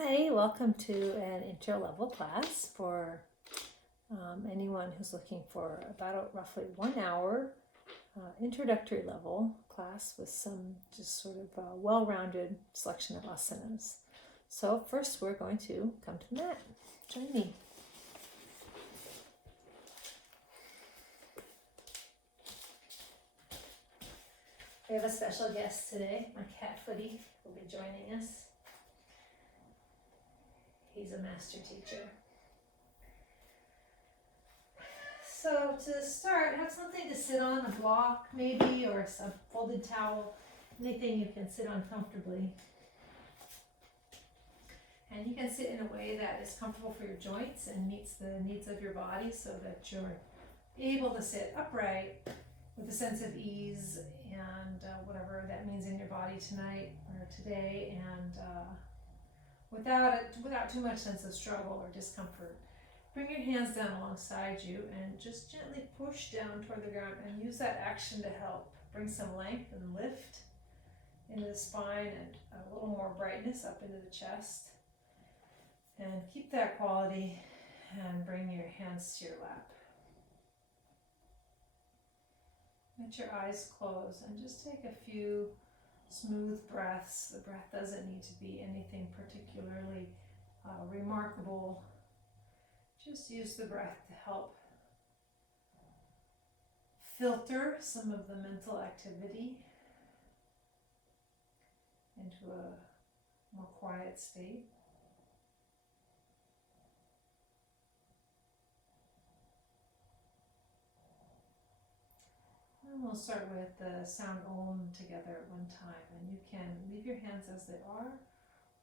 Hi, welcome to an intro level class for anyone who's looking for about roughly 1 hour introductory level class with some just sort of well-rounded selection of asanas. So first we're going to come to the mat. Join me. We have a special guest today. My cat Footy will be joining us. He's a master teacher. So to start, have something to sit on, a block maybe, or a folded towel, anything you can sit on comfortably. And you can sit in a way that is comfortable for your joints and meets the needs of your body so that you're able to sit upright with a sense of ease and whatever that means in your body tonight or today, and without too much sense of struggle or discomfort. Bring your hands down alongside you and just gently push down toward the ground and use that action to help bring some length and lift into the spine and a little more brightness up into the chest. And keep that quality and bring your hands to your lap. Let your eyes close and just take a few smooth breaths. The breath doesn't need to be anything particularly remarkable. Just use the breath to help filter some of the mental activity into a more quiet state. And we'll start with the sound Om together at one time. And you can leave your hands as they are,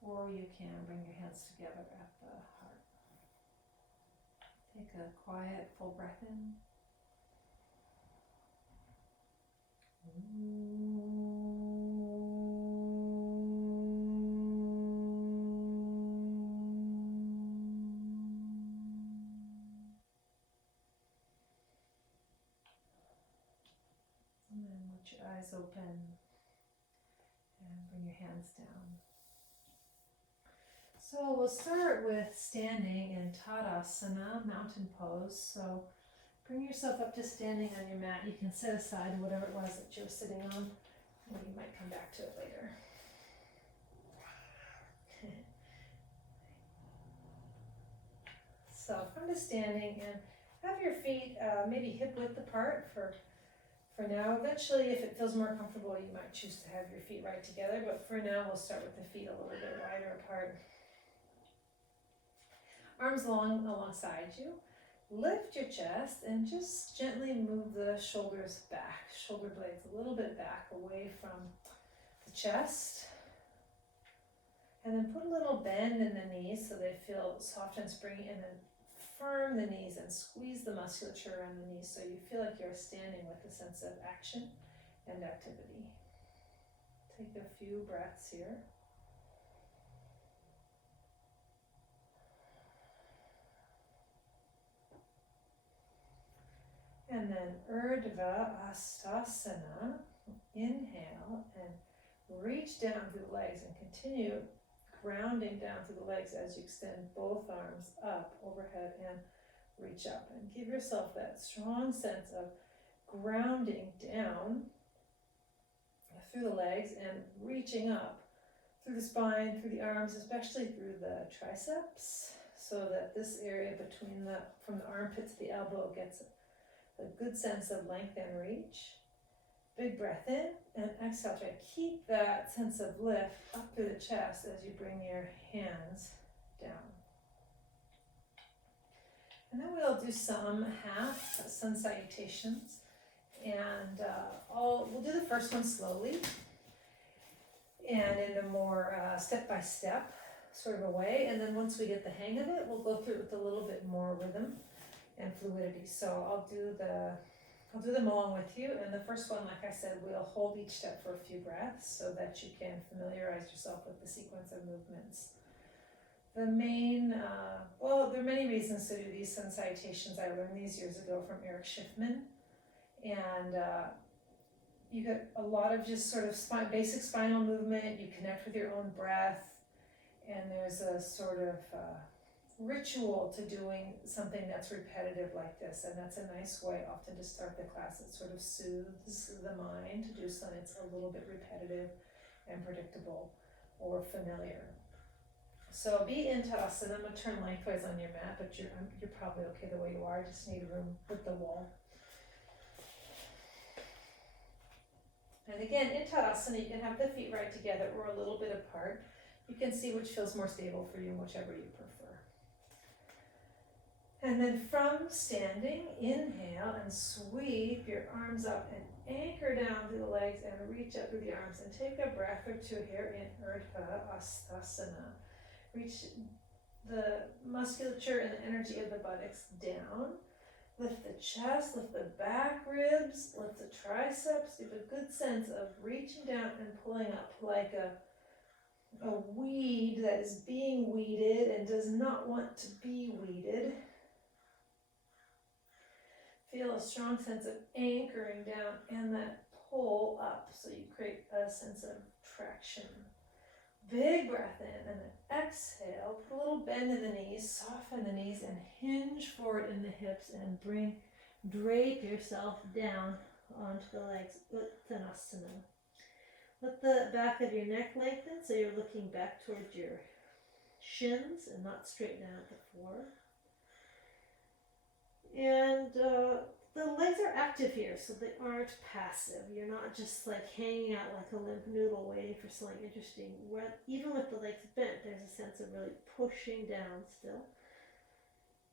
or you can bring your hands together at the heart. Take a quiet, full breath in. And then let your eyes open and bring your hands down. So we'll start with standing in Tadasana, mountain pose. So bring yourself up to standing on your mat. You can set aside whatever it was that you were sitting on, or you might come back to it later. So come to standing and have your feet maybe hip width apart for now. Eventually, if it feels more comfortable, you might choose to have your feet right together, but for now we'll start with the feet a little bit wider apart. Arms long alongside you. Lift your chest and just gently move the shoulders back, shoulder blades a little bit back away from the chest. And then put a little bend in the knees so they feel soft and springy, and then firm the knees and squeeze the musculature around the knees so you feel like you're standing with a sense of action and activity. Take a few breaths here. And then Urdhva Hastasana, inhale and reach down through the legs and continue grounding down through the legs as you extend both arms up, overhead, and reach up. And give yourself that strong sense of grounding down through the legs and reaching up through the spine, through the arms, especially through the triceps, so that this area between from the armpit to the elbow gets a good sense of length and reach. Big breath in and exhale. Try to keep that sense of lift up through the chest as you bring your hands down. And then we'll do some half Sun Salutations. And we'll do the first one slowly and in a more step-by-step sort of a way. And then once we get the hang of it, we'll go through it with a little bit more rhythm and fluidity. So I'll do them along with you. And the first one, like I said, we'll hold each step for a few breaths so that you can familiarize yourself with the sequence of movements. The main, there are many reasons to do these Sun Salutations. I learned these years ago from Eric Schiffman. And you get a lot of just sort of basic spinal movement. You connect with your own breath. And there's a sort of ritual to doing something that's repetitive like this, and that's a nice way often to start the class. It sort of soothes the mind to do something that's a little bit repetitive and predictable or familiar. So be in Tadasana. I'm going to turn lengthwise on your mat, but you're probably okay the way you are. Just need room with the wall. And again, in Tadasana, you can have the feet right together or a little bit apart. You can see which feels more stable for you, whichever you prefer. And then from standing, inhale and sweep your arms up and anchor down through the legs and reach up through the arms. And take a breath or two here in Urdhva Hastasana. Reach the musculature and the energy of the buttocks down. Lift the chest, lift the back ribs, lift the triceps. Give a good sense of reaching down and pulling up like a weed that is being weeded and does not want to be weeded. Feel a strong sense of anchoring down and that pull up, so you create a sense of traction. Big breath in and then exhale. Put a little bend in the knees, soften the knees and hinge forward in the hips and drape yourself down onto the legs. Uttanasana. Let the back of your neck lengthen so you're looking back towards your shins and not straight down at the floor. And the legs are active here, so they aren't passive. You're not just like hanging out like a limp noodle waiting for something interesting. Even with the legs bent, there's a sense of really pushing down still.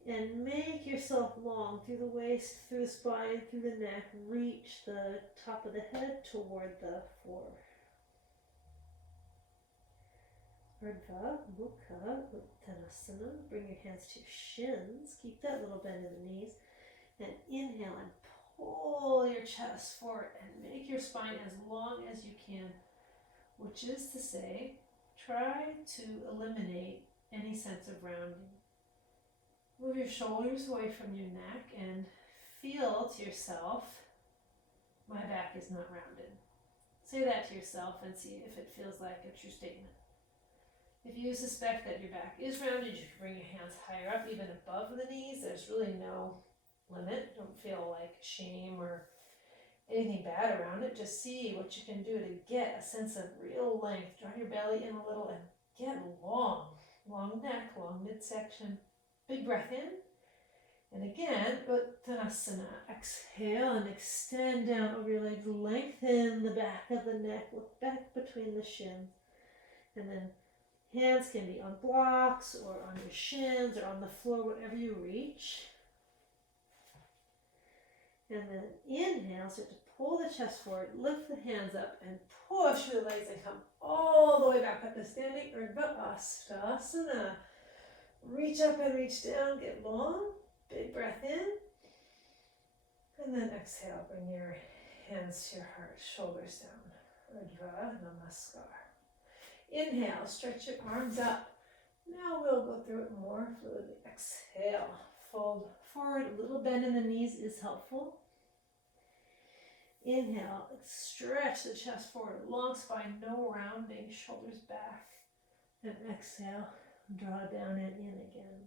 And make yourself long through the waist, through the spine, through the neck. Reach the top of the head toward the floor. Urdhva Mukha Uttanasana. Bring your hands to your shins. Keep that little bend in the knees. And inhale and pull your chest forward and make your spine as long as you can, which is to say, try to eliminate any sense of rounding. Move your shoulders away from your neck and feel to yourself, my back is not rounded. Say that to yourself and see if it feels like a true statement. If you suspect that your back is rounded, you can bring your hands higher up, even above the knees. There's really no limit. Don't feel like shame or anything bad around it. Just see what you can do to get a sense of real length. Draw your belly in a little and get long. Long neck, long midsection. Big breath in. And again, Uttanasana. Exhale and extend down over your legs. Lengthen the back of the neck. Look back between the shins. And then hands can be on blocks or on your shins or on the floor, whatever you reach. And then inhale, start to pull the chest forward, lift the hands up and push your legs and come all the way back up to standing Urdhva Hastasana. Reach up and reach down, get long, big breath in. And then exhale, bring your hands to your heart, shoulders down. Urdhva Namaskar. Inhale, stretch your arms up. Now we'll go through it more fluidly. Exhale, fold forward, a little bend in the knees is helpful. Inhale, stretch the chest forward, long spine, no rounding, shoulders back. And exhale, draw down and in again.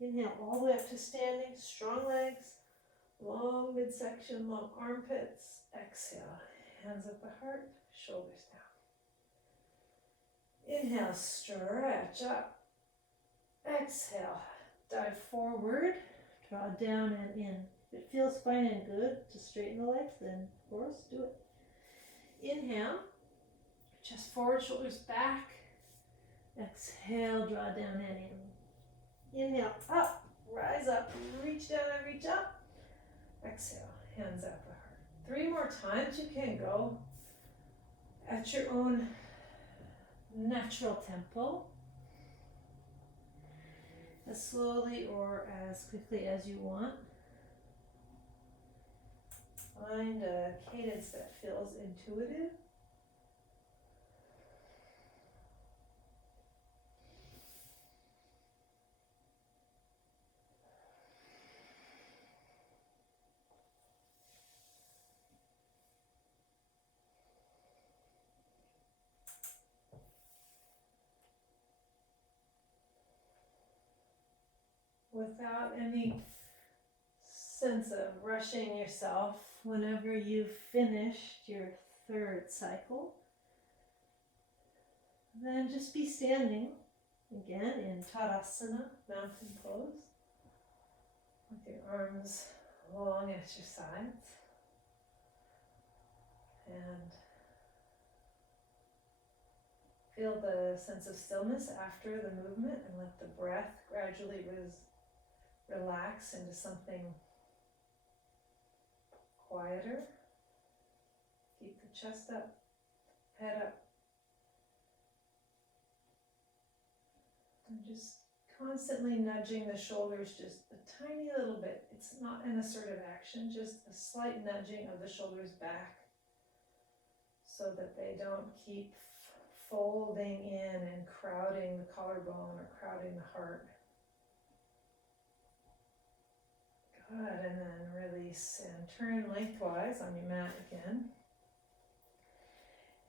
Inhale all the way up to standing, strong legs, long midsection, long armpits. Exhale, hands at the heart, shoulders down. Inhale, stretch up. Exhale, dive forward, draw down and in. If it feels fine and good to straighten the legs, then of course do it. Inhale, chest forward, shoulders back. Exhale, draw down and in. Inhale, up, rise up, reach down and reach up. Exhale, hands at the heart. 3 more times. You can go at your own natural tempo, as slowly or as quickly as you want. Find a cadence that feels intuitive. without any sense of rushing yourself whenever you've finished your third cycle. Then just be standing again in Tadasana, mountain pose, with your arms long at your sides. And feel the sense of stillness after the movement, and let the breath gradually relax into something quieter. Keep the chest up, head up. And just constantly nudging the shoulders just a tiny little bit. It's not an assertive action, just a slight nudging of the shoulders back so that they don't keep folding in and crowding the collarbone or crowding the heart. Good, and then release and turn lengthwise on your mat again.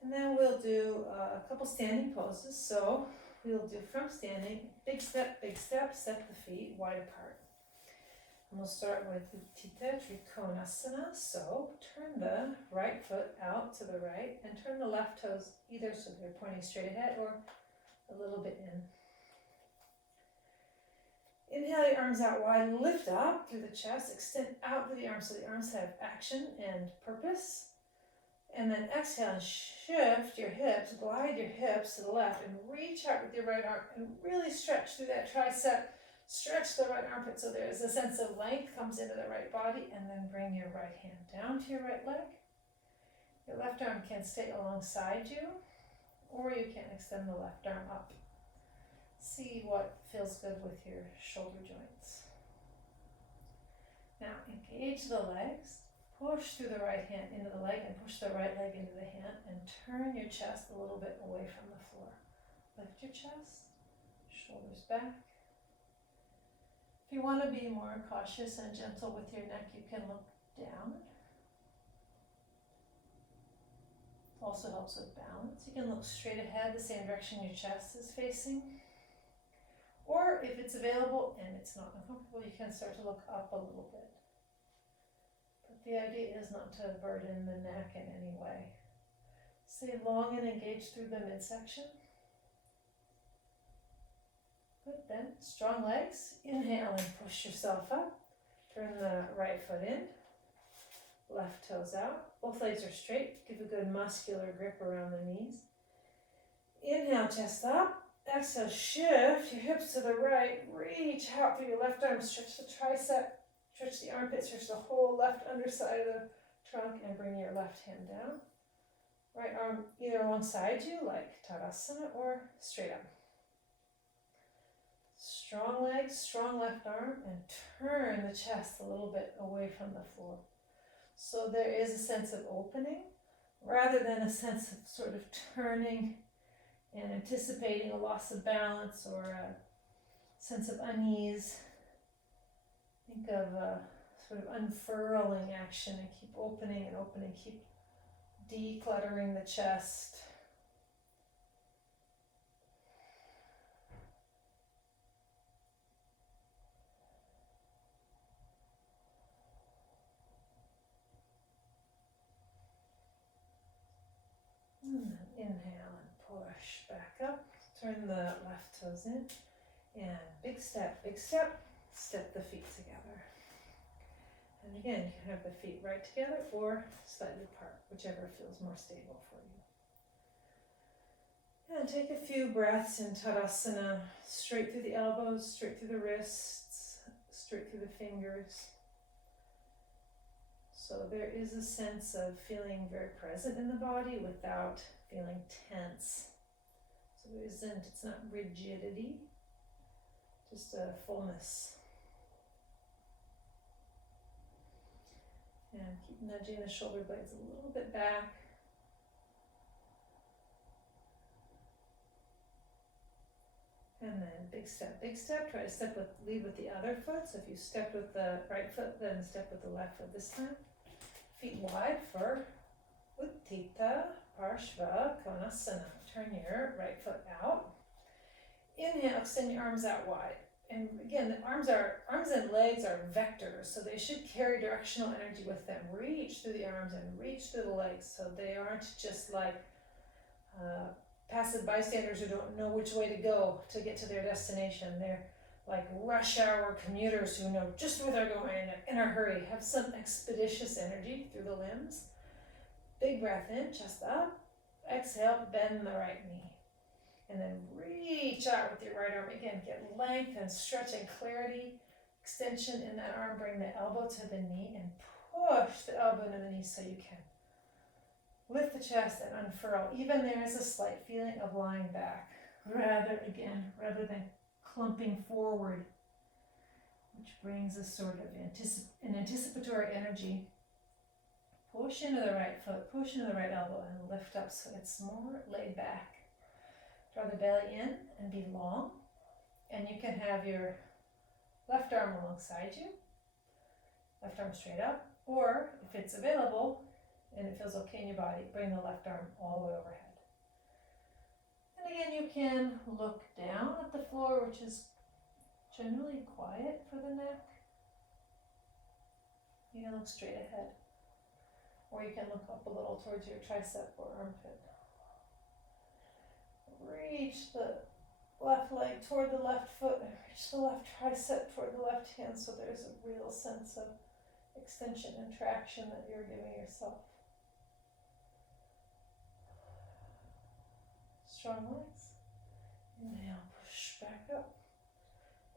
And then we'll do a couple standing poses. So we'll do from standing, big step, step the feet wide apart. And we'll start with Untitled Chapter. So turn the right foot out to the right and turn the left toes either so they're pointing straight ahead or a little bit in. Inhale your arms out wide, lift up through the chest, extend out through the arms so the arms have action and purpose. And then exhale and shift your hips, glide your hips to the left and reach out with your right arm and really stretch through that tricep. Stretch the right armpit so there is a sense of length comes into the right body, and then bring your right hand down to your right leg. Your left arm can stay alongside you, or you can extend the left arm up. See what feels good with your shoulder joints. Now engage the legs, push through the right hand into the leg and push the right leg into the hand, and turn your chest a little bit away from the floor. Lift your chest, shoulders back. If you want to be more cautious and gentle with your neck, you can look down. Also helps with balance. You can look straight ahead, the same direction your chest is facing. Or if it's available and it's not uncomfortable, you can start to look up a little bit. But the idea is not to burden the neck in any way. Stay long and engage through the midsection. Good, then strong legs. Inhale and push yourself up. Turn the right foot in. Left toes out. Both legs are straight. Give a good muscular grip around the knees. Inhale, chest up. Exhale, shift your hips to the right. Reach out through your left arm. Stretch the tricep. Stretch the armpit. Stretch the whole left underside of the trunk and bring your left hand down. Right arm either alongside you like Tadasana or straight up. Strong legs, strong left arm, and turn the chest a little bit away from the floor. So there is a sense of opening rather than a sense of sort of turning and anticipating a loss of balance or a sense of unease. Think of a sort of unfurling action and keep opening and opening, keep decluttering the chest. Inhale and push back up. Turn the left toes in. And big step, step the feet together. And again, you can have the feet right together or slightly apart, whichever feels more stable for you. And take a few breaths in Tadasana, straight through the elbows, straight through the wrists, straight through the fingers. So there is a sense of feeling very present in the body without feeling tense. So it's not rigidity, just a fullness. And keep nudging the shoulder blades a little bit back. And then big step, try to lead with the other foot. So if you step with the right foot, then step with the left foot this time. Feet wide for Utthita Parshva Konasana. Turn your right foot out. Inhale, extend your arms out wide. And again, the arms and legs are vectors, so they should carry directional energy with them. Reach through the arms and reach through the legs, so they aren't just like passive bystanders who don't know which way to go to get to their destination. They're like rush hour commuters who know just where they're going in a hurry. Have some expeditious energy through the limbs. Big breath in, chest up. Exhale, bend the right knee. And then reach out with your right arm. Again, get length and stretch and clarity. Extension in that arm. Bring the elbow to the knee and push the elbow into the knee so you can lift the chest and unfurl. Even there is a slight feeling of lying back rather than clumping forward, which brings a sort of an anticipatory energy. Push into the right foot, push into the right elbow, and lift up so it's more laid back. Draw the belly in and be long. And you can have your left arm alongside you, left arm straight up, or if it's available and it feels okay in your body, bring the left arm all the way overhead. And again, you can look down at the floor, which is generally quiet for the neck. You can look straight ahead, or you can look up a little towards your tricep or armpit. Reach the left leg toward the left foot and reach the left tricep toward the left hand, so there's a real sense of extension and traction that you're giving yourself. Strong legs. Inhale, push back up.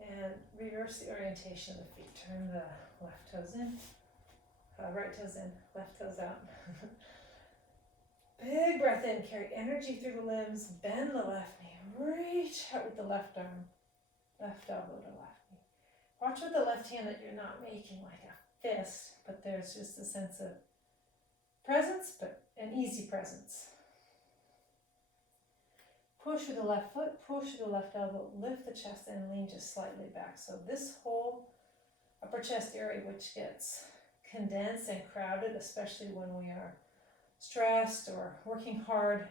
And reverse the orientation of the feet. Turn the left toes in, right toes in, left toes out. Big breath in, carry energy through the limbs, bend the left knee, reach out with the left arm, left elbow to left knee. Watch with the left hand that you're not making like a fist, but there's just a sense of presence, but an easy presence. Push with the left foot, push with the left elbow, lift the chest and lean just slightly back. So this whole upper chest area, which gets condensed and crowded, especially when we are stressed or working hard,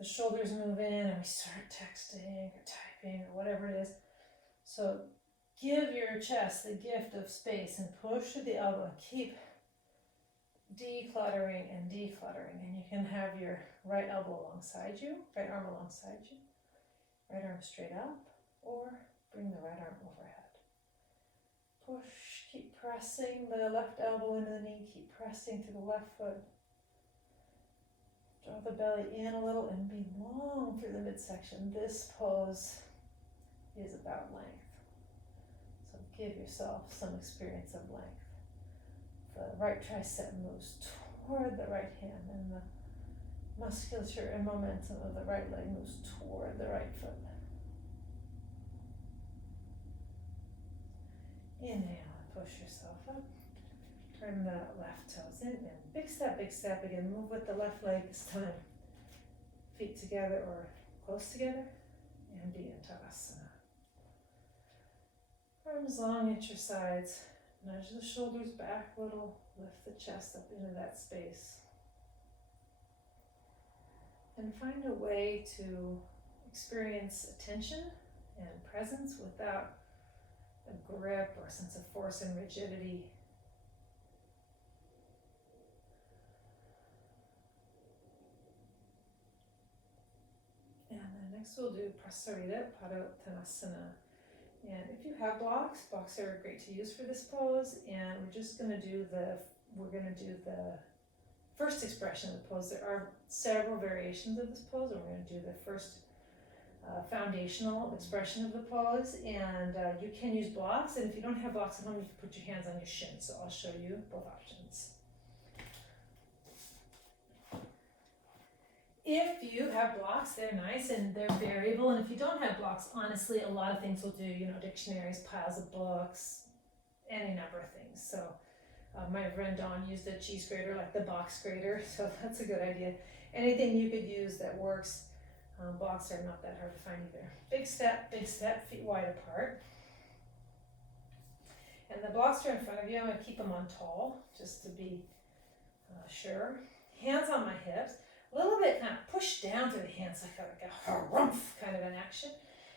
the shoulders move in and we start texting or typing or whatever it is. So give your chest the gift of space and push to the elbow and keep decluttering and decluttering. And you can have your right elbow alongside you, right arm alongside you, right arm straight up, or bring the right arm overhead. Push, keep pressing the left elbow into the knee, keep pressing through the left foot. Draw the belly in a little and be long through the midsection. This pose is about length. So give yourself some experience of length. The right tricep moves toward the right hand and the musculature and momentum of the right leg moves toward the right foot. Inhale and push yourself up. Turn the left toes in and big step again. Move with the left leg this time. Feet together or close together and be in Tadasana. Arms long at your sides. Nudge the shoulders back a little. Lift the chest up into that space. And find a way to experience attention and presence without a grip or a sense of force and rigidity. And then next we'll do Prasarita Padottanasana. And if you have blocks are great to use for this pose. And we're just going to do the first expression of the pose. There are several variations of this pose, and we're going to do the first foundational expression of the pose. And you can use blocks, and if you don't have blocks at home, you can put your hands on your shins. So I'll show you both options. If you have blocks, they're nice and they're variable. And if you don't have blocks, honestly, a lot of things will do, dictionaries, piles of books, any number of things. So my friend Dawn used a cheese grater, like the box grater, so that's a good idea. Anything you could use that works. Blocks are not that hard to find either. Big step, feet wide apart. And the blocks are in front of you. I'm going to keep them on tall, just to be sure. Hands on my hips. A little bit kind of push down through the hands, like a harumph kind of an action.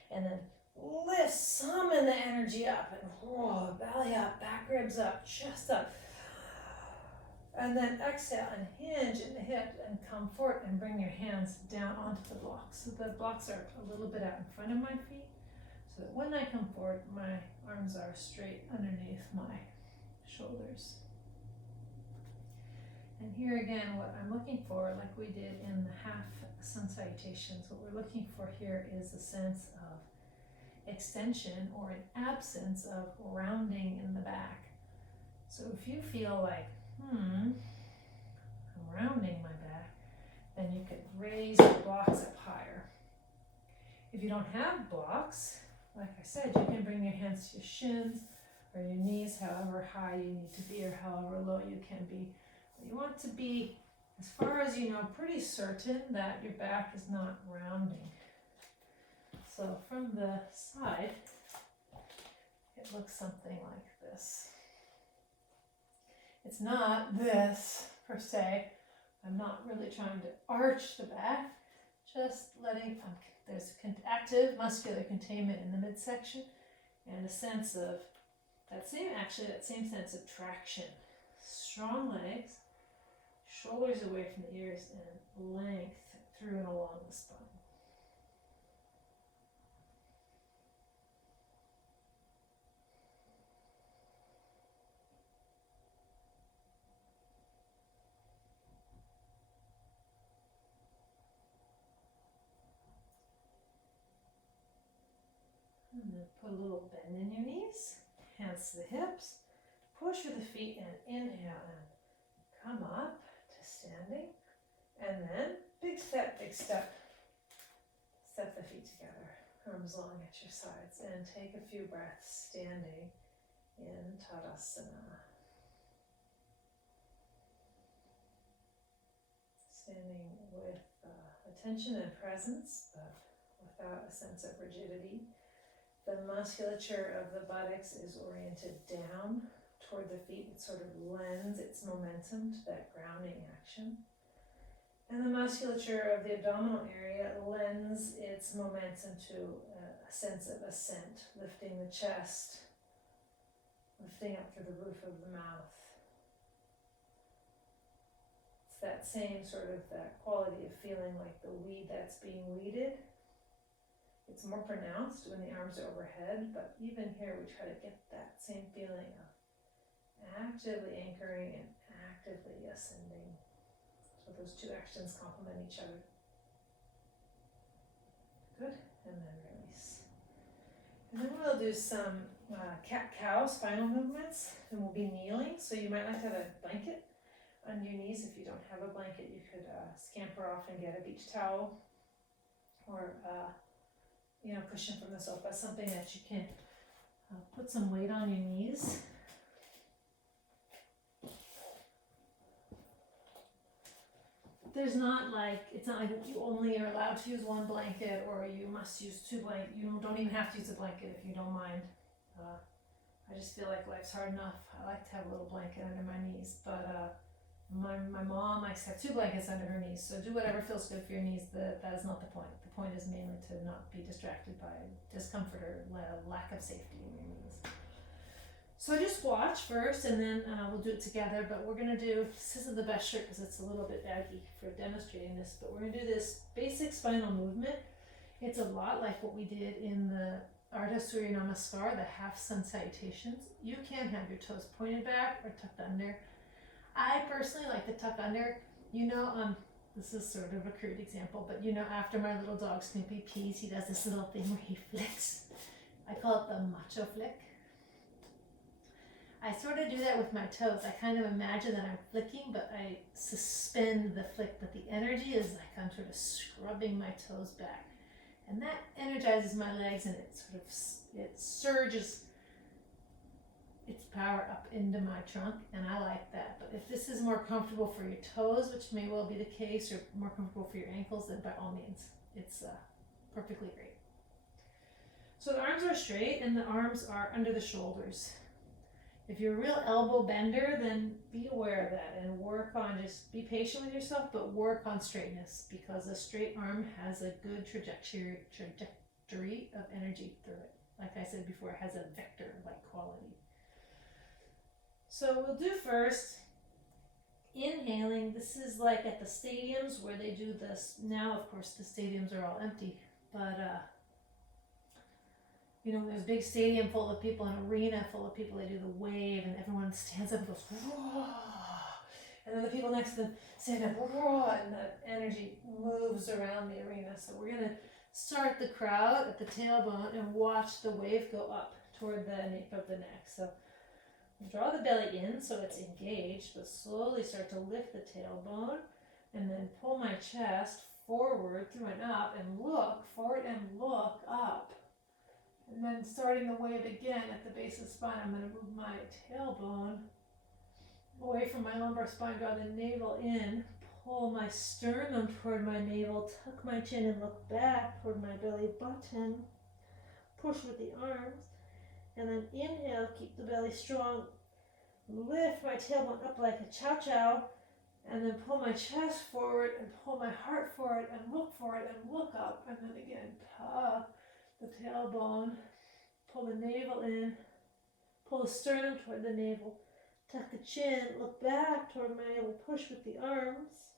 And then to summon the energy up and belly up, back ribs up, chest up. And then exhale and hinge in the hip and come forward and bring your hands down onto the blocks. So the blocks are a little bit out in front of my feet, so that when I come forward, my arms are straight underneath my shoulders. And here again, what I'm looking for, like we did in the half Sun Salutations, what we're looking for here is a sense of extension or an absence of rounding in the back. So if you feel like, I'm rounding my back, then you could raise your blocks up higher. If you don't have blocks, like I said, you can bring your hands to your shins or your knees, however high you need to be or however low you can be. But you want to be, as far as you know, pretty certain that your back is not rounding. So from the side, it looks something like this. It's not this per se. I'm not really trying to arch the back, just letting, there's active muscular containment in the midsection and a sense of that same sense of traction. Strong legs, shoulders away from the ears, and length through and along the spine. And then put a little bend in your knees, hands to the hips, push with the feet and inhale and come up to standing. And then big step, step the feet together, arms long at your sides, and take a few breaths standing in Tadasana. Standing with attention and presence, but without a sense of rigidity. The musculature of the buttocks is oriented down toward the feet. It sort of lends its momentum to that grounding action. And the musculature of the abdominal area lends its momentum to a sense of ascent, lifting the chest, lifting up through the roof of the mouth. It's that same sort of that quality of feeling like the weed that's being weeded. It's more pronounced when the arms are overhead, but even here we try to get that same feeling of actively anchoring and actively ascending. So those two actions complement each other. Good, and then release. And then we'll do some cat-cow spinal movements, and we'll be kneeling. So you might like to have a blanket on your knees. If you don't have a blanket, you could scamper off and get a beach towel or cushion from the sofa, something that you can put some weight on your knees. It's not like you only are allowed to use one blanket or you must use two blankets. You don't even have to use a blanket if you don't mind. I just feel like life's hard enough. I like to have a little blanket under my knees, but my mom likes to have two blankets under her knees, so do whatever feels good for your knees. That is not the point. The point is mainly to not be distracted by discomfort or lack of safety in your knees. So just watch first, and then we'll do it together, but we're going to do, this isn't the best shirt because it's a little bit baggy for demonstrating this, but we're going to do this basic spinal movement. It's a lot like what we did in the Ardha Surya Namaskar, the half Sun Salutations. You can have your toes pointed back or tucked under. I personally like to tuck under. This is sort of a crude example, but after my little dog Snoopy pees, he does this little thing where he flicks. I call it the macho flick. I sort of do that with my toes. I kind of imagine that I'm flicking, but I suspend the flick, but the energy is like I'm sort of scrubbing my toes back. And that energizes my legs, and it surges its power up into my trunk, and I like that. But if this is more comfortable for your toes, which may well be the case, or more comfortable for your ankles, then by all means, it's perfectly great. So the arms are straight and the arms are under the shoulders. If you're a real elbow bender, then be aware of that and work on, just be patient with yourself, but work on straightness, because a straight arm has a good trajectory of energy through it. like I said before, has a vector-like quality. So we'll do first inhaling. This is like at the stadiums where they do this. Now, of course, the stadiums are all empty, but there's a big stadium full of people, an arena full of people. They do the wave, and everyone stands up and goes, whoa, and then the people next to them stand up, whoa, and the energy moves around the arena. So we're gonna start the crowd at the tailbone and watch the wave go up toward the nape of the neck. So draw the belly in so it's engaged, but slowly start to lift the tailbone, and then pull my chest forward through and up, and look forward and look up. And then starting the wave again at the base of the spine, I'm going to move my tailbone away from my lumbar spine, draw the navel in, pull my sternum toward my navel, tuck my chin and look back toward my belly button, push with the arms, and then inhale, keep the belly strong, lift my tailbone up like a chow-chow, and then pull my chest forward and pull my heart forward and look up, and then again, tuck the tailbone, pull the navel in, pull the sternum toward the navel, tuck the chin, look back toward my navel, push with the arms.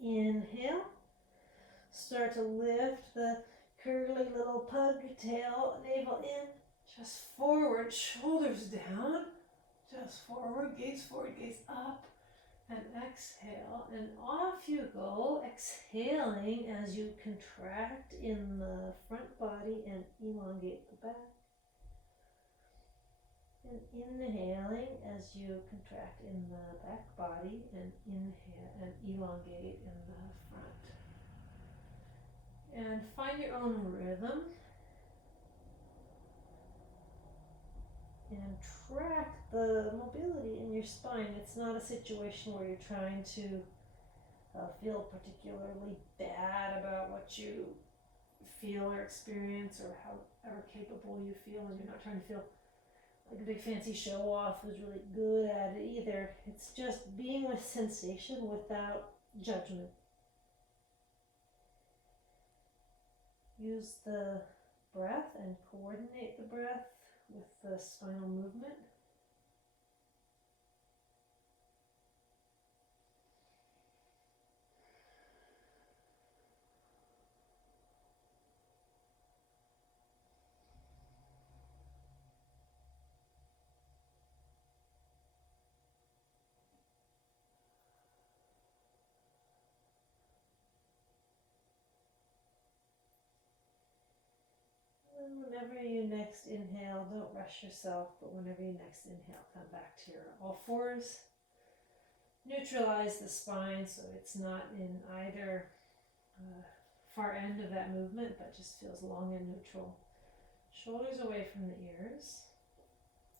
Inhale, start to lift the curly little pug tail, navel in, chest forward, shoulders down, chest forward, gaze up, and exhale, and off you go, exhaling as you contract in the front body and elongate the back. And inhaling as you contract in the back body and inhale and elongate in the front. And find your own rhythm. And track the mobility in your spine. It's not a situation where you're trying to feel particularly bad about what you feel or experience or however capable you feel, and you're not trying to feel like a big fancy show off who's really good at it either. It's just being with sensation without judgment. Use the breath and coordinate the breath with the spinal movement. Whenever you next inhale, don't rush yourself, but whenever you next inhale, come back to your all fours. Neutralize the spine so it's not in either far end of that movement, but just feels long and neutral. Shoulders away from the ears.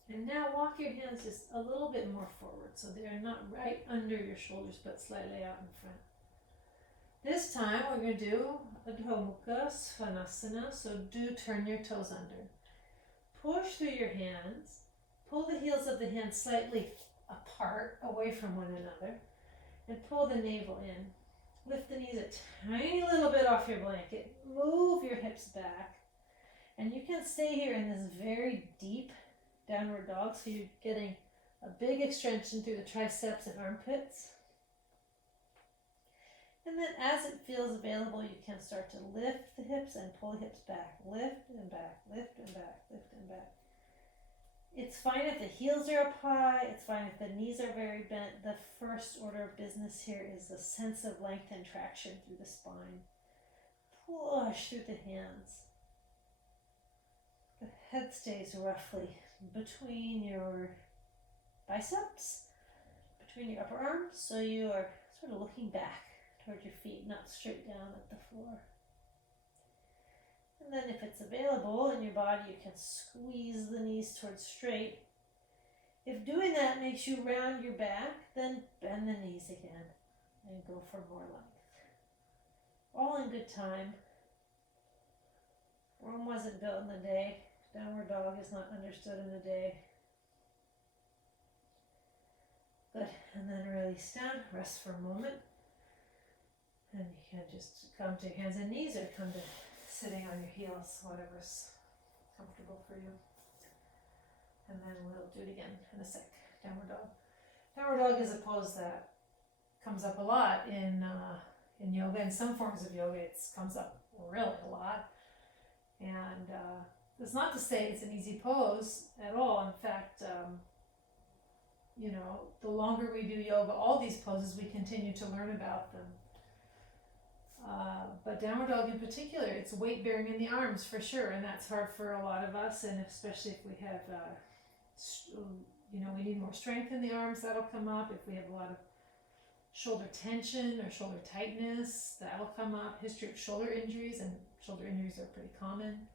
And now walk your hands just a little bit more forward so they are not right under your shoulders, but slightly out in front. This time we're going to do Adho Mukha Svanasana, so do turn your toes under. Push through your hands, pull the heels of the hands slightly apart, away from one another, and pull the navel in. Lift the knees a tiny little bit off your blanket, move your hips back, and you can stay here in this very deep downward dog, so you're getting a big extension through the triceps and armpits. And then as it feels available, you can start to lift the hips and pull the hips back. Lift and back, lift and back, lift and back. It's fine if the heels are up high. It's fine if the knees are very bent. The first order of business here is a sense of length and traction through the spine. Push through the hands. The head stays roughly between your biceps, between your upper arms, so you are sort of looking back toward your feet, not straight down at the floor. And then if it's available in your body, you can squeeze the knees towards straight. If doing that makes you round your back, then bend the knees again and go for more length. All in good time. Rome wasn't built in a day. Downward dog is not understood in a day. Good, and then release down, rest for a moment. And you can just come to your hands and knees or come to sitting on your heels, whatever's comfortable for you. And then we'll do it again in a sec. Downward dog. Downward dog is a pose that comes up a lot in yoga. In some forms of yoga, it comes up really a lot. And it's not to say it's an easy pose at all. In fact, you know, the longer we do yoga, all these poses, we continue to learn about them. But downward dog in particular, it's weight bearing in the arms for sure, and that's hard for a lot of us, and especially if we have, you know, we need more strength in the arms, that'll come up. If we have a lot of shoulder tension or shoulder tightness, that'll come up. History of shoulder injuries, and shoulder injuries are pretty common.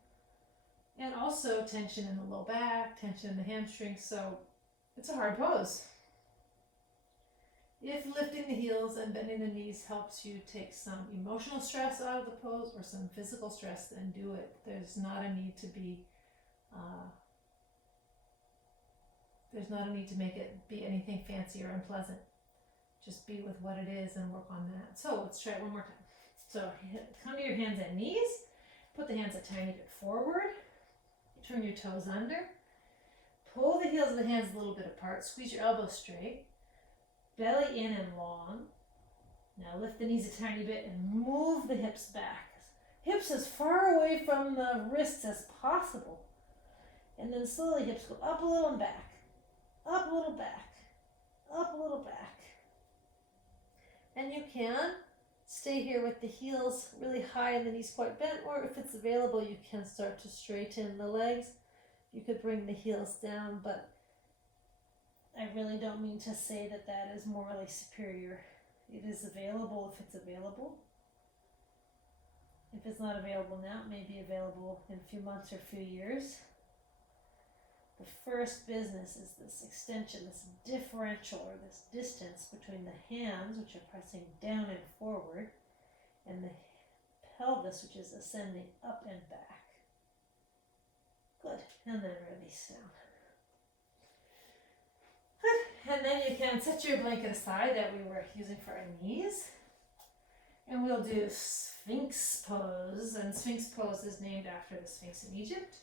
And also tension in the low back, tension in the hamstrings, so it's a hard pose. If lifting the heels and bending the knees helps you take some emotional stress out of the pose or some physical stress, then do it. There's not a need to make it be anything fancy or unpleasant. Just be with what it is and work on that. So let's try it one more time. So come to your hands and knees. Put the hands a tiny bit forward. Turn your toes under. Pull the heels of the hands a little bit apart. Squeeze your elbows straight. Belly in and long. Now lift the knees a tiny bit and move the hips back. Hips as far away from the wrists as possible. And then slowly hips go up a little and back. Up a little back. Up a little back. And you can stay here with the heels really high and the knees quite bent, or if it's available, you can start to straighten the legs. You could bring the heels down, but I really don't mean to say that that is morally superior. It is available if it's available. If it's not available now, it may be available in a few months or a few years. The first business is this extension, this differential, or this distance between the hands, which are pressing down and forward, and the pelvis, which is ascending up and back. Good. And then release down. And then you can set your blanket aside that we were using for our knees. And we'll do Sphinx Pose. And Sphinx Pose is named after the Sphinx in Egypt.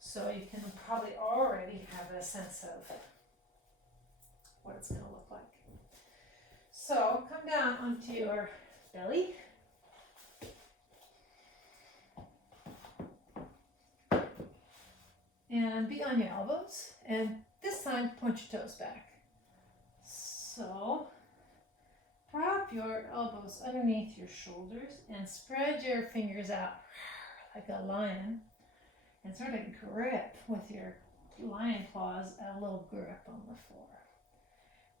So you can probably already have a sense of what it's going to look like. So come down onto your belly. And be on your elbows. And this time, point your toes back. So, prop your elbows underneath your shoulders and spread your fingers out like a lion and sort of grip with your lion claws, a little grip on the floor.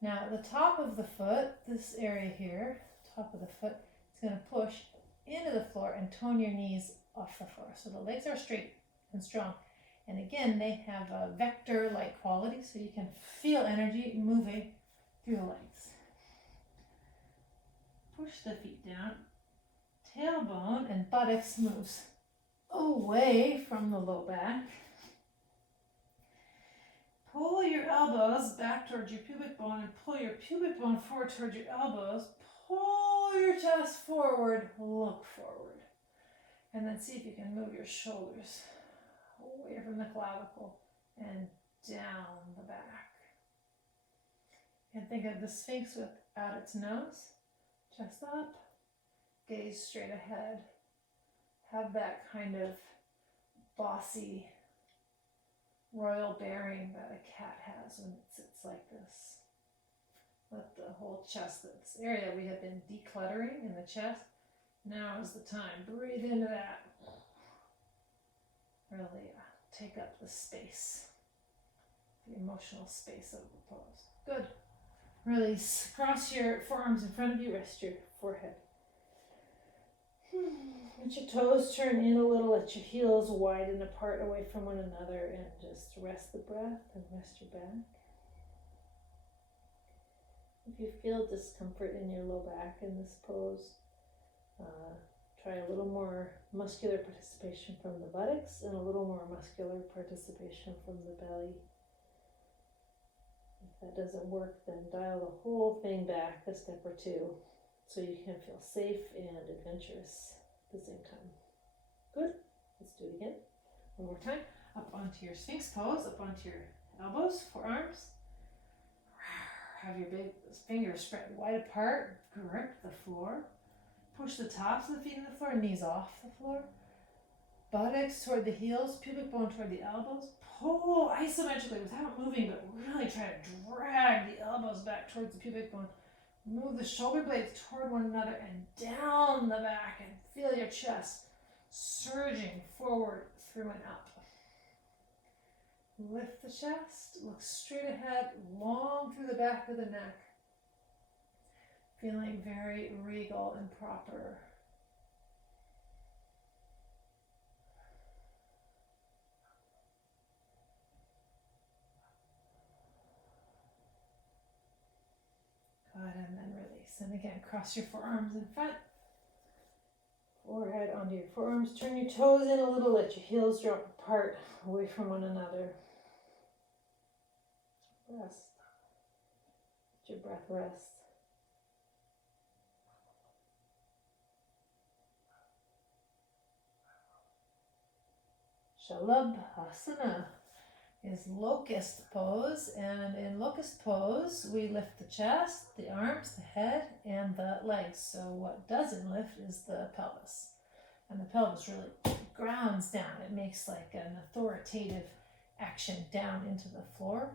Now, at the top of the foot, this area here, top of the foot, is going to push into the floor and tone your knees off the floor. So the legs are straight and strong. And again, they have a vector-like quality, so you can feel energy moving through the legs. Push the feet down. Tailbone and buttocks moves away from the low back. Pull your elbows back towards your pubic bone and pull your pubic bone forward towards your elbows. Pull your chest forward, look forward. And then see if you can move your shoulders away from the clavicle and down the back. And think of the Sphinx without its nose. Chest up, gaze straight ahead. Have that kind of bossy royal bearing that a cat has when it sits like this. Let the whole chest, this area we have been decluttering in the chest, now is the time. Breathe into that. Really take up the space, the emotional space of the pose. Good. Release. Cross your forearms in front of you, rest your forehead. Let your toes turn in a little, let your heels widen apart away from one another, and just rest the breath and rest your back. If you feel discomfort in your low back in this pose, try a little more muscular participation from the buttocks and a little more muscular participation from the belly. If that doesn't work, then dial the whole thing back a step or two so you can feel safe and adventurous at the same time. Good. Let's do it again. One more time. up onto your Sphinx Pose, up onto your elbows, forearms. Have your big fingers spread wide apart, grip the floor. Push the tops of the feet in the floor, knees off the floor. Buttocks toward the heels, pubic bone toward the elbows. Pull isometrically without moving, but really try to drag the elbows back towards the pubic bone. Move the shoulder blades toward one another and down the back, and feel your chest surging forward through and up. Lift the chest, look straight ahead, long through the back of the neck. Feeling very regal and proper. Good, and then release. And again, cross your forearms in front. Forehead onto your forearms. Turn your toes in a little. Let your heels drop apart, away from one another. Rest. Let your breath rest. Shalabhasana is Locust Pose, and in Locust Pose we lift the chest, the arms, the head, and the legs. So what doesn't lift is the pelvis, and the pelvis really grounds down. It makes like an authoritative action down into the floor.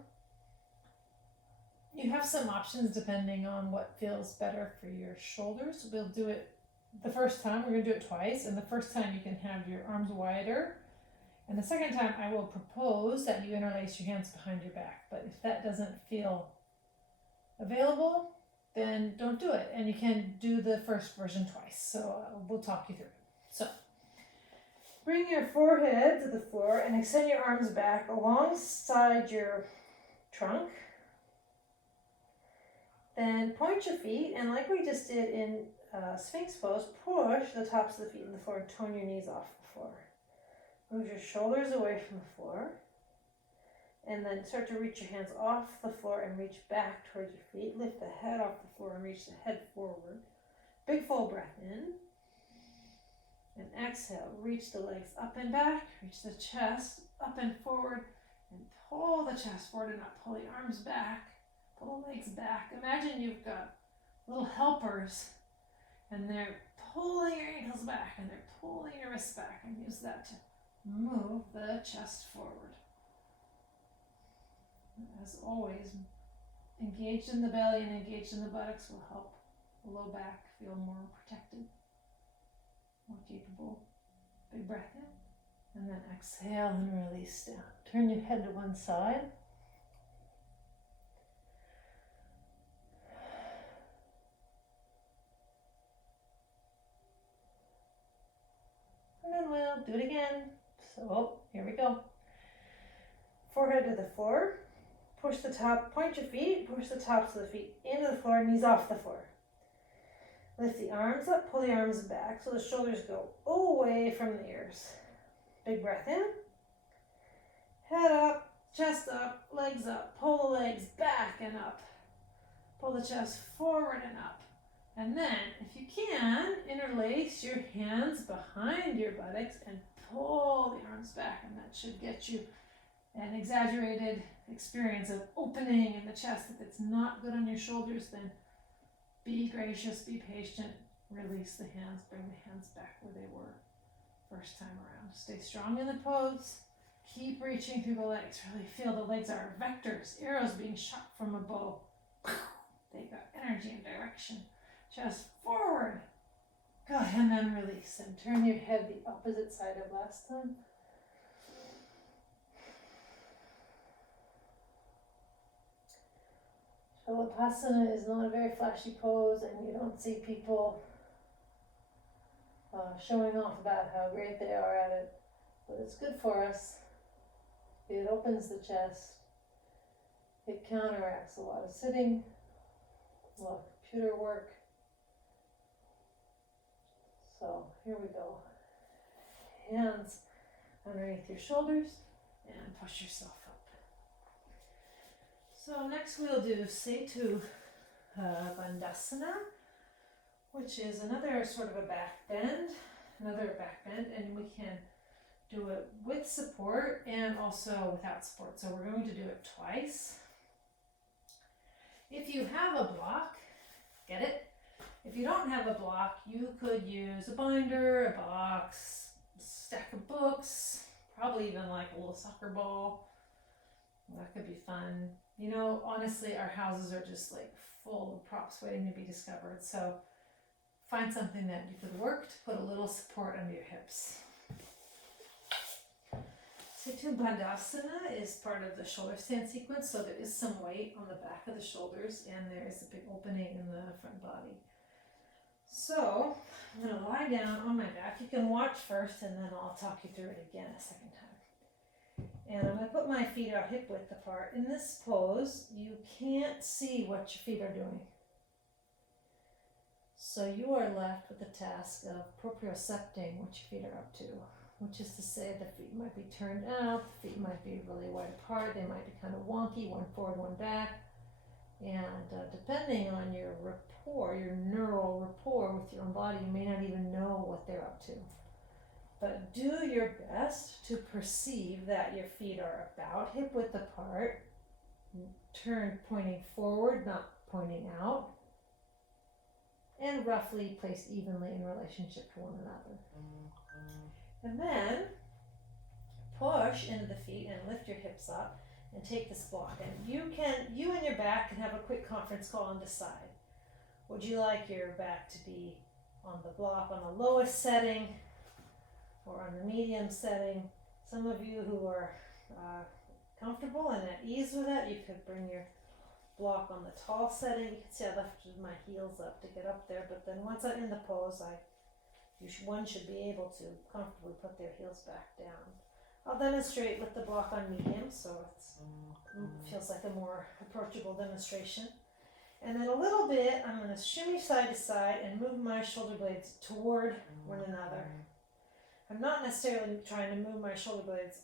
You have some options depending on what feels better for your shoulders. We'll do it the first time. We're going to do it twice, and the first time you can have your arms wider. And the second time, I will propose that you interlace your hands behind your back. But if that doesn't feel available, then don't do it. And you can do the first version twice. So we'll talk you through it. So bring your forehead to the floor and extend your arms back alongside your trunk. Then point your feet, and like we just did in Sphinx Pose, push the tops of the feet in the floor and tone your knees off the floor. Move your shoulders away from the floor, and then start to reach your hands off the floor and reach back towards your feet. Lift the head off the floor and reach the head forward. Big full breath in, and exhale. Reach the legs up and back, reach the chest up and forward, and pull the chest forward and up. Pull the arms back, pull the legs back. Imagine you've got little helpers, and they're pulling your ankles back, and they're pulling your wrists back, and use that to move the chest forward. As always, engaged in the belly and engaged in the buttocks will help the low back feel more protected, more capable. Big breath in, and then exhale and release down. Turn your head to one side. And then we'll do it again. So here we go. Forehead to the floor. Push the top, point your feet, push the tops of the feet into the floor, knees off the floor. Lift the arms up, pull the arms back so the shoulders go away from the ears. Big breath in. Head up, chest up, legs up. Pull the legs back and up. Pull the chest forward and up. And then, if you can, interlace your hands behind your buttocks and pull the arms back, and that should get you an exaggerated experience of opening in the chest. If it's not good on your shoulders, then be gracious, be patient, release the hands, bring the hands back where they were first time around. Stay strong in the pose, keep reaching through the legs. Really feel the legs are vectors, arrows being shot from a bow. They got energy and direction. Chest forward. Go ahead and then release, and turn your head the opposite side of last time. Shalabhasana is not a very flashy pose, and you don't see people showing off about how great they are at it, but it's good for us. It opens the chest. It counteracts a lot of sitting, a lot of computer work. So here we go. Hands underneath your shoulders and push yourself up. So next we'll do Setu Bandhasana, which is another sort of a back bend, and we can do it with support and also without support. So we're going to do it twice. If you have a block, get it? If you don't have a block, you could use a binder, a box, a stack of books, probably even like a little soccer ball. That could be fun. You know, honestly, our houses are just like full of props waiting to be discovered. So find something that you could work to put a little support under your hips. Setu Bandhasana is part of the shoulder stand sequence, so there is some weight on the back of the shoulders and there is a big opening in the front body. So I'm going to lie down on my back. You can watch first and then I'll talk you through it again a second time. And I'm going to put my feet out hip width apart. In this pose, you can't see what your feet are doing. So you are left with the task of propriocepting what your feet are up to, which is to say the feet might be turned out, the feet might be really wide apart, they might be kind of wonky, one forward, one back. And depending on your rapport, your neural rapport with your own body, you may not even know what they're up to. But do your best to perceive that your feet are about hip width apart, turned pointing forward, not pointing out, and roughly placed evenly in relationship to one another. And then push into the feet and lift your hips up and take this block. And you and your back can have a quick conference call and decide. Would you like your back to be on the block on the lowest setting or on the medium setting? Some of you who are comfortable and at ease with that, you could bring your block on the tall setting. You can see I lifted my heels up to get up there, but then once I'm in the pose, one should be able to comfortably put their heels back down. I'll demonstrate with the block on medium, so it feels like a more approachable demonstration. And then a little bit, I'm going to shimmy side to side and move my shoulder blades toward one another. I'm not necessarily trying to move my shoulder blades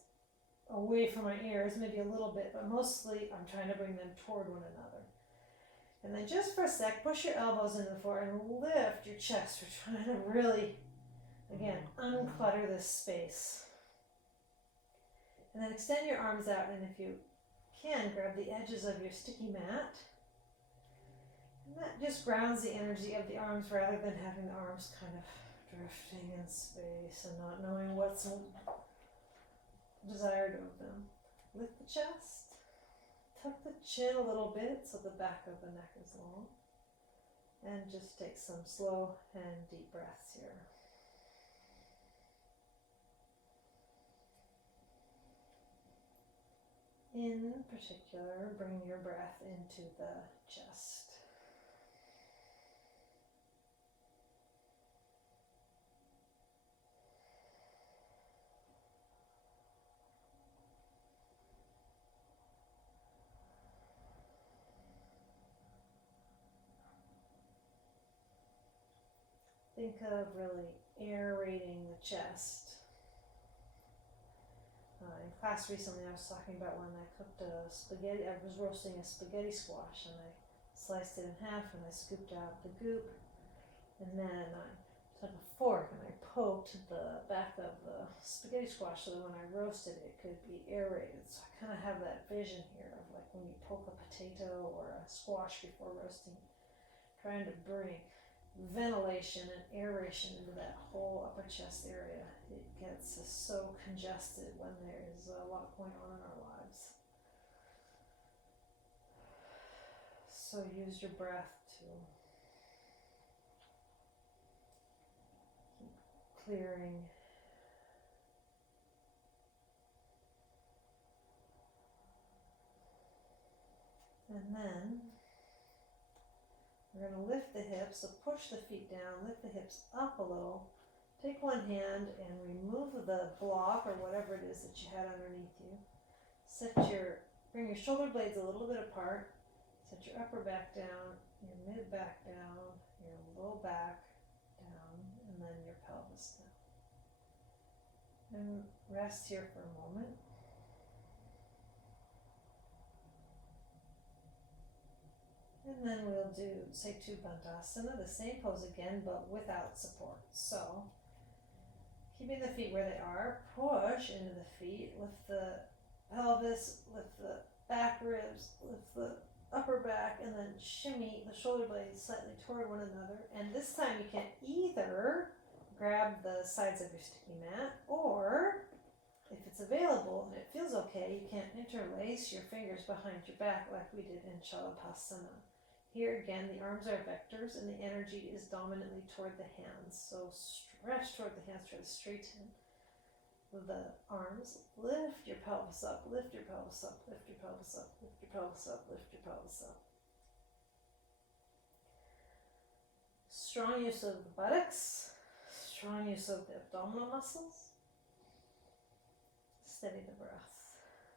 away from my ears, maybe a little bit, but mostly I'm trying to bring them toward one another. And then just for a sec, push your elbows into the floor and lift your chest. We're trying to really, again, unclutter this space. And then extend your arms out, and if you can, grab the edges of your sticky mat. And that just grounds the energy of the arms rather than having the arms kind of drifting in space and not knowing what's desired of them. Lift the chest, tuck the chin a little bit so the back of the neck is long, and just take some slow and deep breaths here. In particular, bring your breath into the chest. Think of really aerating the chest. In class recently I was talking about when I cooked a spaghetti, I was roasting a spaghetti squash and I sliced it in half and I scooped out the goop, and then I took a fork and I poked the back of the spaghetti squash so that when I roasted it could be aerated. So I kind of have that vision here of like when you poke a potato or a squash before roasting, trying to bring ventilation and aeration into that whole upper chest area. It gets so congested when there is a lot going on in our lives. So use your breath to keep clearing. And then we're going to lift the hips, so push the feet down, lift the hips up a little. Take one hand and remove the block or whatever it is that you had underneath you. Bring your shoulder blades a little bit apart. Set your upper back down, your mid back down, your low back down, and then your pelvis down. And rest here for a moment. And then we'll do Setu Bandhasana, the same pose again, but without support. So Keeping the feet where they are, push into the feet, lift the pelvis, lift the back ribs, lift the upper back, and then shimmy the shoulder blades slightly toward one another. And this time you can either grab the sides of your sticky mat, or if it's available and it feels okay, you can interlace your fingers behind your back like we did in Shalabhasana. Here again, the arms are vectors and the energy is dominantly toward the hands. So stretch toward the hands, try to straighten the arms. Lift your pelvis up, lift your pelvis up, lift your pelvis up, lift your pelvis up, lift your pelvis up. Strong use of the buttocks, strong use of the abdominal muscles. Steady the breath.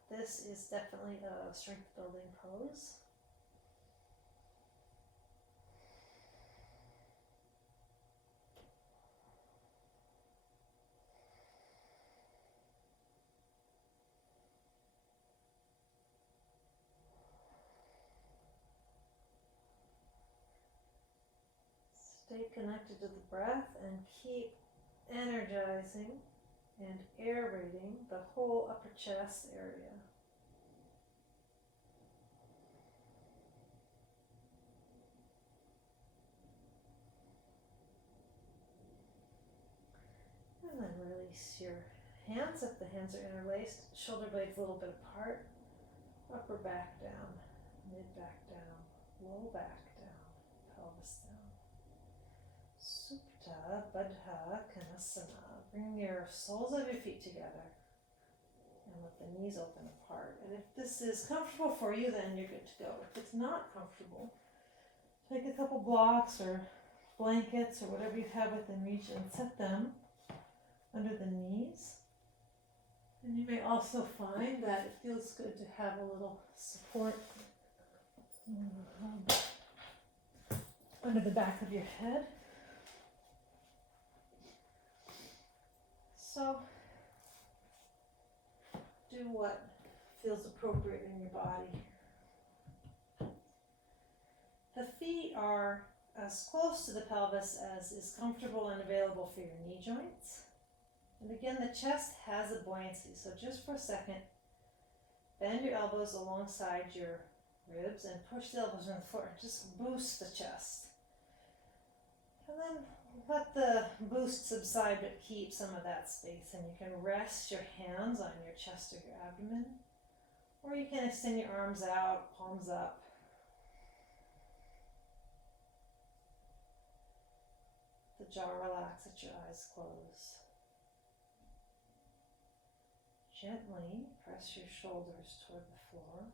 This is definitely a strength building pose. Stay connected to the breath and keep energizing and aerating the whole upper chest area. And then release your hands if the hands are interlaced, shoulder blades a little bit apart, upper back down, mid back down, low back down, pelvis down. Supta Baddha Konasana. Bring your soles of your feet together and let the knees open apart. And if this is comfortable for you, then you're good to go. If it's not comfortable, take a couple blocks or blankets or whatever you have within reach and set them under the knees. And you may also find that it feels good to have a little support under the back of your head. So do what feels appropriate in your body. The feet are as close to the pelvis as is comfortable and available for your knee joints. And again, the chest has a buoyancy, so just for a second, bend your elbows alongside your ribs and push the elbows on the floor. Just boost the chest. And then let the boost subside, but keep some of that space. And you can rest your hands on your chest or your abdomen, or you can extend your arms out, palms up. The jaw relax, let your eyes close. Gently press your shoulders toward the floor.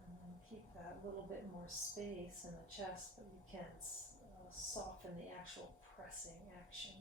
And then keep that little bit more space in the chest, but you can soften the actual pressing action.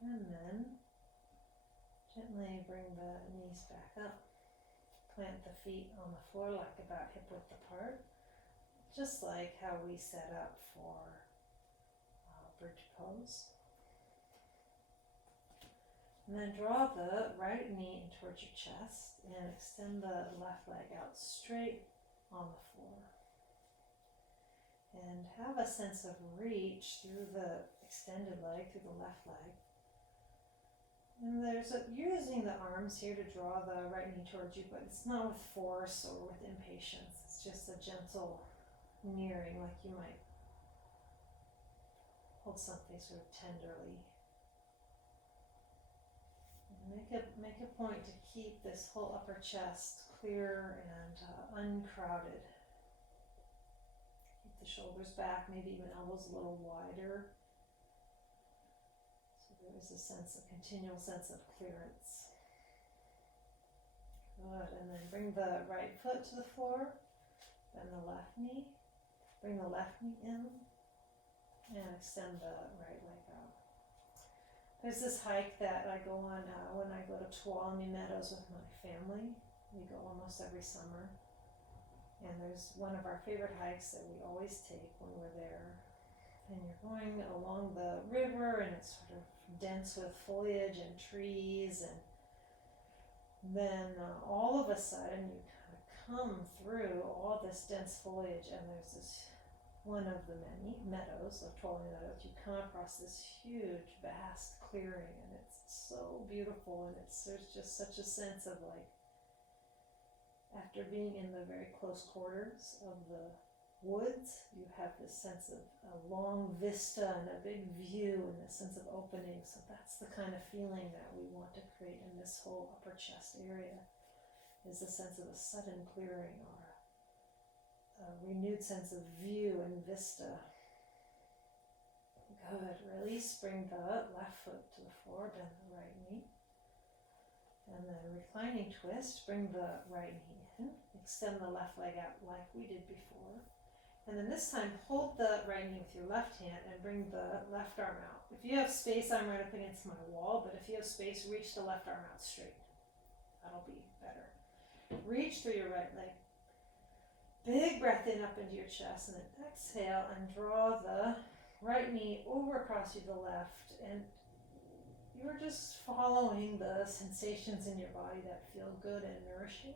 And then gently bring the knees back up. Plant the feet on the floor like about hip width apart, just like how we set up for bridge pose. And then draw the right knee in towards your chest and extend the left leg out straight on the floor. And have a sense of reach through the extended leg, through the left leg. And using the arms here to draw the right knee towards you, but it's not with force or with impatience. It's just a gentle nearing, like you might hold something sort of tenderly. And make a point to keep this whole upper chest clear and uncrowded. Keep the shoulders back, maybe even elbows a little wider. There is a continual sense of clearance. Good, and then bring the right foot to the floor, bend the left knee, bring the left knee in, and extend the right leg out. There's this hike that I go on when I go to Tuolumne Meadows with my family. We go almost every summer. And there's one of our favorite hikes that we always take when we're there. And you're going along the river and it's sort of dense with foliage and trees, and then all of a sudden you kind of come through all this dense foliage, and there's this one of the many meadows of Tuolumne Meadows. You come across this huge, vast clearing, and it's so beautiful, and there's just such a sense of like, after being in the very close quarters of the woods, you have this sense of a long vista and a big view and this sense of opening. So that's the kind of feeling that we want to create in this whole upper chest area, is a sense of a sudden clearing or a renewed sense of view and vista. Good. Release. Bring the left foot to the floor, bend the right knee. And then reclining twist, bring the right knee in, extend the left leg out like we did before. And then this time, hold the right knee with your left hand and bring the left arm out. If you have space, I'm right up against my wall, but if you have space, reach the left arm out straight. That'll be better. Reach through your right leg. Big breath in up into your chest, and then exhale and draw the right knee over across you to the left, and you're just following the sensations in your body that feel good and nourishing.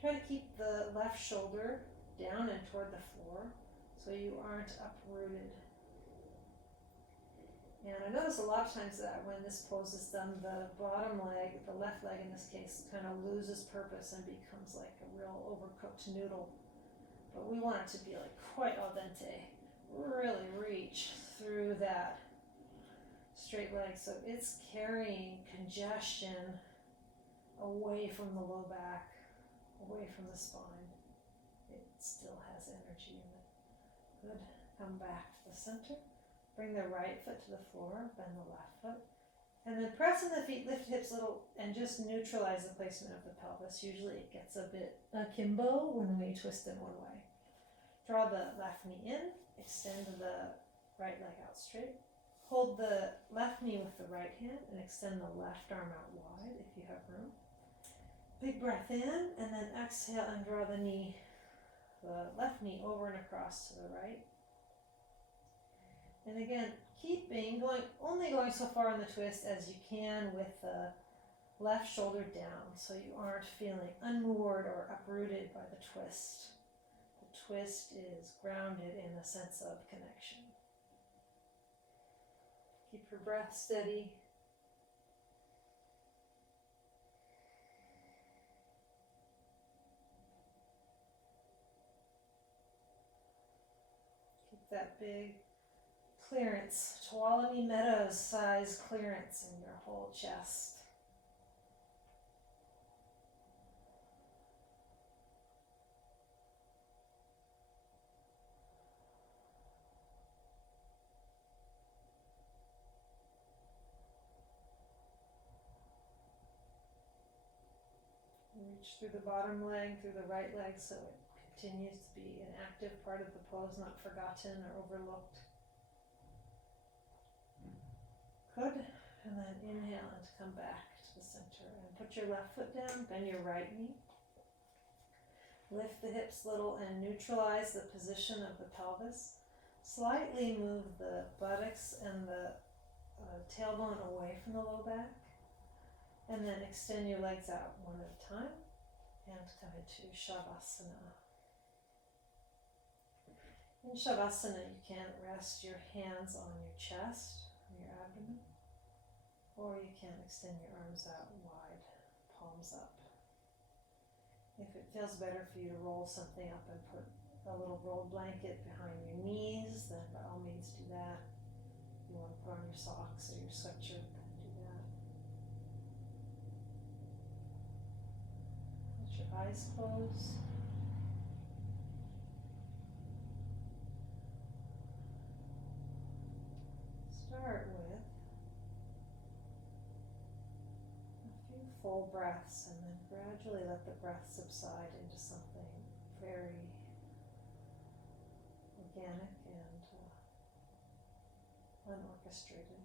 Try to keep the left shoulder down and toward the floor so you aren't uprooted. And I notice a lot of times that when this pose is done, the bottom leg, the left leg in this case, kind of loses purpose and becomes like a real overcooked noodle. But we want it to be like quite al dente. Really reach through that straight leg, so it's carrying congestion away from the low back, away from the spine. It still has energy in it. Good. Come back to the center. Bring the right foot to the floor, bend the left foot. And then press in the feet, lift hips a little, and just neutralize the placement of the pelvis. Usually it gets a bit akimbo when we twist in one way. Draw the left knee in, extend the right leg out straight. Hold the left knee with the right hand and extend the left arm out wide if you have room. Big breath in, and then exhale and draw the left knee over and across to the right. And again, only going so far in the twist as you can with the left shoulder down, so you aren't feeling unmoored or uprooted by the twist. The twist is grounded in a sense of connection. Keep your breath steady. Keep that big clearance, Tuolumne Meadows size clearance in your whole chest. Reach through the bottom leg, through the right leg, so it continues to be an active part of the pose, not forgotten or overlooked. Good. And then inhale and come back to the center. And put your left foot down, bend your right knee. Lift the hips a little and neutralize the position of the pelvis. Slightly move the buttocks and the tailbone away from the low back. And then extend your legs out one at a time and come into Shavasana. In Shavasana, you can rest your hands on your chest, on your abdomen, or you can extend your arms out wide, palms up. If it feels better for you to roll something up and put a little rolled blanket behind your knees, then by all means do that. If you want to put on your socks or your sweatshirt, do that. Let your eyes close. Start with a few full breaths and then gradually gradually let the breath subside into something very organic and unorchestrated.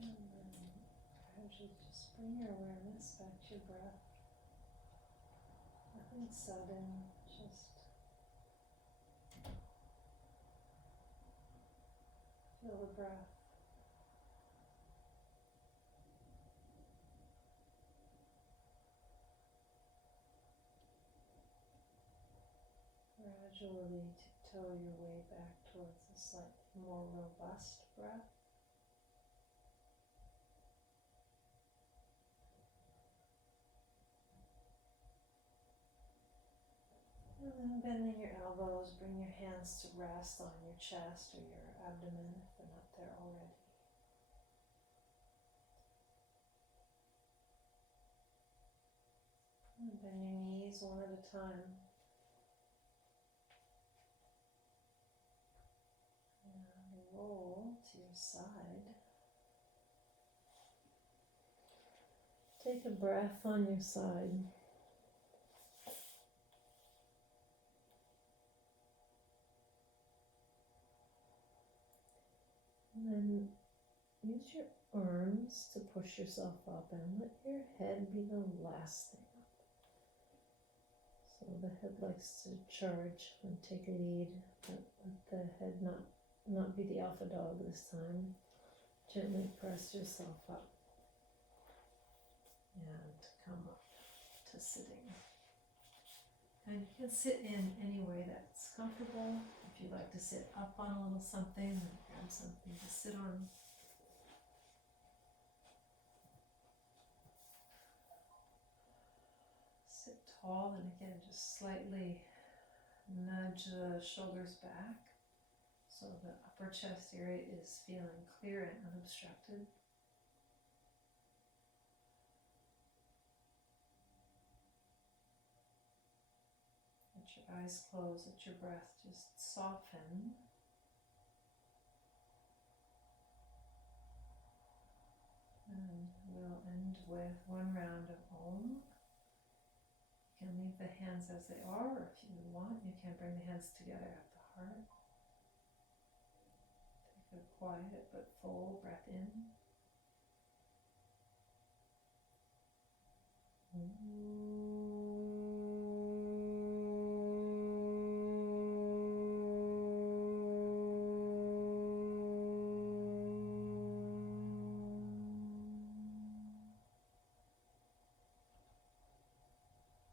And then gradually just bring your awareness back to your breath. Nothing sudden, just feel the breath. Gradually tiptoe your way back towards a slightly more robust breath. And then bending your elbows, bring your hands to rest on your chest or your abdomen if they're not there already. And bend your knees one at a time. And roll to your side. Take a breath on your side. And then use your arms to push yourself up and let your head be the last thing up. So the head likes to charge and take a lead, but let the head not be the alpha dog this time. Gently press yourself up and come up to sitting. And you can sit in any way that's comfortable. If you'd like to sit up on a little something, then grab something to sit on. tall, and again, just slightly nudge the shoulders back so the upper chest area is feeling clear and unobstructed. Let your eyes close, let your breath just soften. And we'll end with one round of Om. You can leave the hands as they are, or if you want, you can bring the hands together at the heart. Take a quiet but full breath in.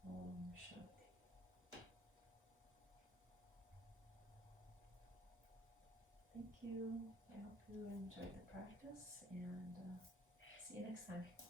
Om Shanti. Thank you. I hope you enjoyed the practice, and see you next time.